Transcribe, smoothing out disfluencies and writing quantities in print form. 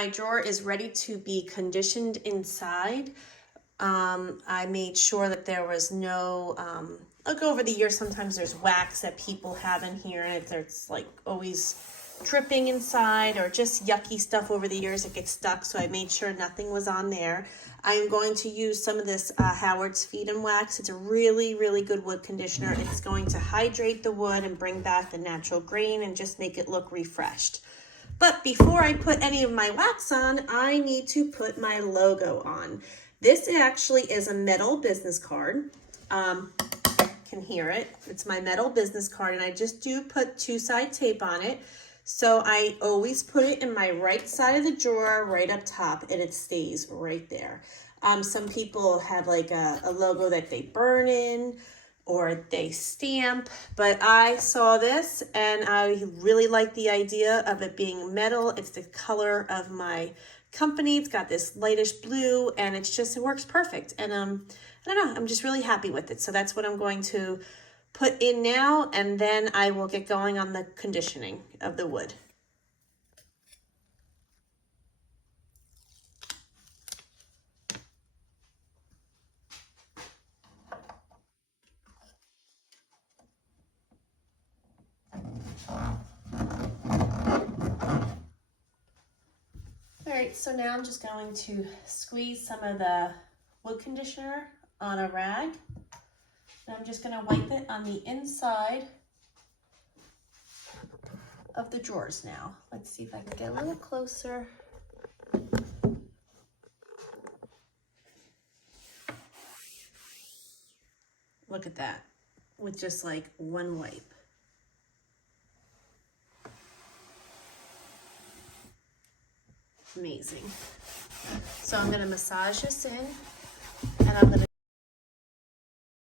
My drawer is ready to be conditioned inside. I made sure that there was no, look, over the years, sometimes there's wax that people have in here and it's like always dripping inside, or just yucky stuff over the years that gets stuck. So I made sure nothing was on there. I am going to use some of this Howard's Feed and Wax. It's a really, really good wood conditioner. It's going to hydrate the wood and bring back the natural grain and just make it look refreshed. But before I put any of my wax on, I need to put my logo on. This actually is a metal business card. Can hear it. It's my metal business card, and I just do put two-side tape on it. So I always put it in my right side of the drawer, right up top, and it stays right there. Some people have like a logo that they burn in or they stamp, but I saw this and I really like the idea of it being metal. It's the color of my company. It's got this lightish blue, and it works perfect. And I don't know, I'm just really happy with it. So that's what I'm going to put in now, and then I will get going on the conditioning of the wood. All right, so now I'm just going to squeeze some of the wood conditioner on a rag. And I'm just going to wipe it on the inside of the drawers now. Let's see if I can get a little closer. Look at that, with just like one wipe. Amazing. So I'm going to massage this in, and I'm going to